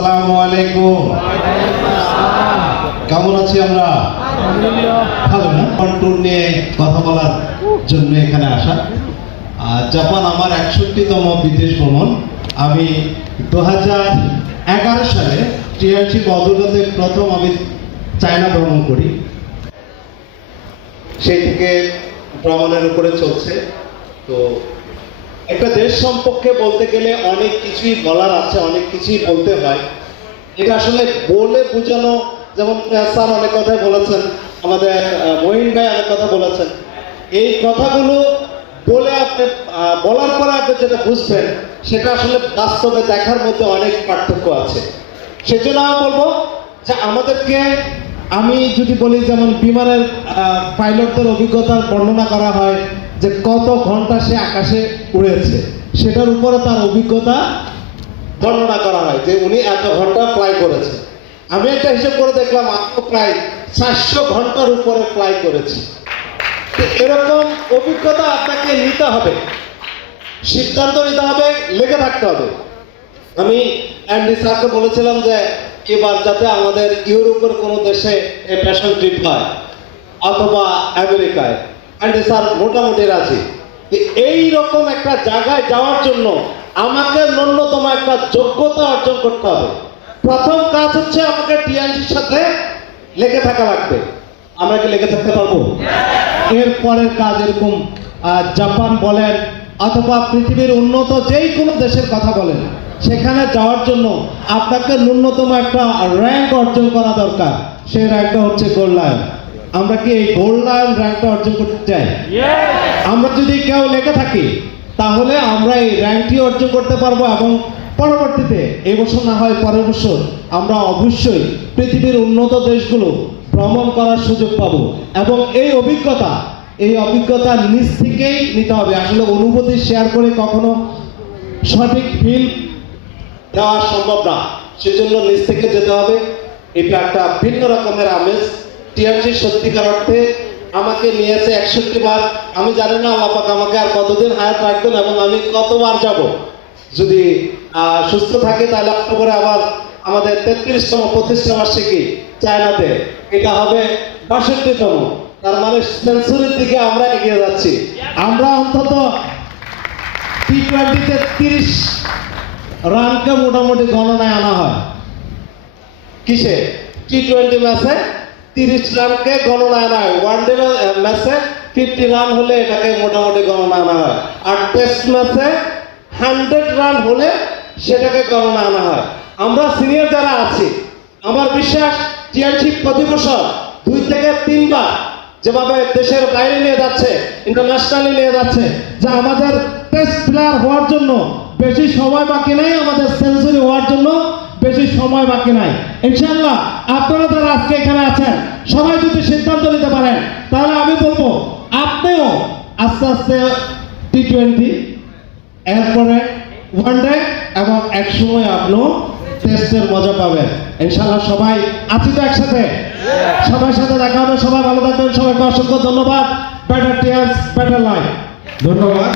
আসসালামু আলাইকুম। কেমন আছি আমরা? ভালো না? ট্যুর নিয়ে কথা বলার জন্য এখানে আসা। জাপান আমার 61তম বিদেশ ভ্রমণ। আমি 2011 সালে টিআরসি বদৌলতে প্রথম আমি চায়না ভ্রমণ করি। সেই থেকে ভ্রমণের উপরে চলছে। তো একটা দেশ সম্পর্কে বলতে গেলে অনেক কিছুই বলার আছে, অনেক কিছুই বলতে হয়। এটা আসলে বলে বোঝানো, যেমন স্যার অনেক কথাই বলেছেন, আমাদের মহিন ভাই অনেক কথা বলেছেন। এই কথাগুলো বলে আপনি বলার পরে আপনি যেটা বুঝবেন সেটা আসলে বাস্তবে দেখার মধ্যে অনেক পার্থক্য আছে। সেজন্য আমি বলবো যে আমাদেরকে, আমি যদি বলি যেমন বিমানের পাইলটদের অভিজ্ঞতার বর্ণনা করা হয় যে কত ঘন্টা সে আকাশে উড়েছে, সেটার উপরে তার অভিজ্ঞতা বর্ণনা করা হয় যে উনি এত ঘন্টা ফ্লাই করেছে। আমি একটা হিসেব করে দেখলাম আমি প্রায় 400 ঘন্টার উপরে ফ্লাই করেছি। এরকম অভিজ্ঞতা আপনাকে নিতে হবে, সিদ্ধান্ত নিতে হবে, লেগে থাকতে হবে। আমি এমডি স্যারকে বলেছিলাম যে এবার যাতে আমাদের ইউরোপের কোনো দেশে প্যাশন ট্রিপ হয় অথবা আমেরিকায়, এমডি স্যার মোটামুটি রাজি। এই রকম একটা জায়গায় যাওয়ার জন্য আমাকে ন্যূনতম একটা যোগ্যতা অর্জন করতে হবে। প্রথম কাজ হচ্ছে আমাকে টিআরসির সাথে লেগে থাকা লাগবে। আমরা কি লেগে থাকতে পারবো? এরপরের কাজ এরকম জাপান বলেন অথবা পৃথিবীর উন্নত যেই কোনো দেশের কথা বলেন, সেখানে যাওয়ার জন্য আপনাকে ন্যূনতম একটা র্যাঙ্ক অর্জন করা দরকার। সেই র্যাঙ্কটা হচ্ছে গোল্ড লায়ন। আমরা কি এই গোল্ড লায়ন র্যাঙ্কটা অর্জন করতে চাই? আমরা যদি কেউ লেগে থাকি তাহলে আমরা এই র্যাঙ্কটি অর্জন করতে পারবো এবং পরবর্তীতে এই বছর না হয় পরের বছর আমরা অবশ্যই পৃথিবীর উন্নত দেশগুলো ভ্রমণ করার সুযোগ পাবো। এবং এই অভিজ্ঞতা নিজ থেকেই নিতে হবে। আসলে অনুভূতি শেয়ার করে কখনো সঠিক ফিল দেওয়া সম্ভব না, সেজন্য নিজ থেকে যেতে হবে। এটা একটা ভিন্ন রকমের আমেজ। টিআরসি সত্যিকার অর্থে আমাকে নিয়েছে 61 বার। আমি জানি না আল্লাহ আমাকে আর কতদিন হায়াত রাখবেন এবং আমি কতবার যাব। যদি সুস্থ থাকে তাহলে অক্টোবরে আবার আমাদের 33তম প্রতিষ্ঠা বার্ষিকী চায়নাতে, এটা হবে 62তম। তার মানে সেঞ্চুরির দিকে আমরা এগিয়ে যাচ্ছি। আমরা অন্তত টি20-তে 30 রানকে মোটামুটি গণনায় আনা হয়। কিসে? টি20 ম্যাচে 30 রানকে গণনায় আনা হয়। ওয়ানডে ম্যাচে 50 রান হলে এটাকে মোটামুটি গণনায় আনা হয়। আর টেস্ট ম্যাচে 100 রান হলে সেটাকে গণনা আনা হয়। আমরা সিনিয়র যারা আছি, আমার বিশ্বাস টিআরসি প্রতি বছর 2 থেকে 3 বার যেভাবে দেশের বাইরে নিয়ে যাচ্ছে, ইন্টারন্যাশনালি নিয়ে যাচ্ছে, যে আমাদের টেস্ট প্লেয়ার হওয়ার জন্য বেশি সময় বাকি নাই, আমাদের সেঞ্চুরি হওয়ার জন্য বেশি সময় বাকি নাই। ইনশাআল্লাহ আপনারা যারা আজকে এখানে আছেন সবাই যদি সিদ্ধান্ত নিতে পারেন তাহলে আমি বলবো আপনিও আস্তে আস্তে টি20, এরপরে ওয়ানডে এবং একসময় আপনিও টেস্টের মজা পাবেন। ইনশাআল্লাহ সবাই আছি তো একসাথে? সবার সাথে দেখা হবে। সবাই ভালো থাকবেন। সবাইকে অসংখ্য ধন্যবাদ। Better tears better life. ধন্যবাদ।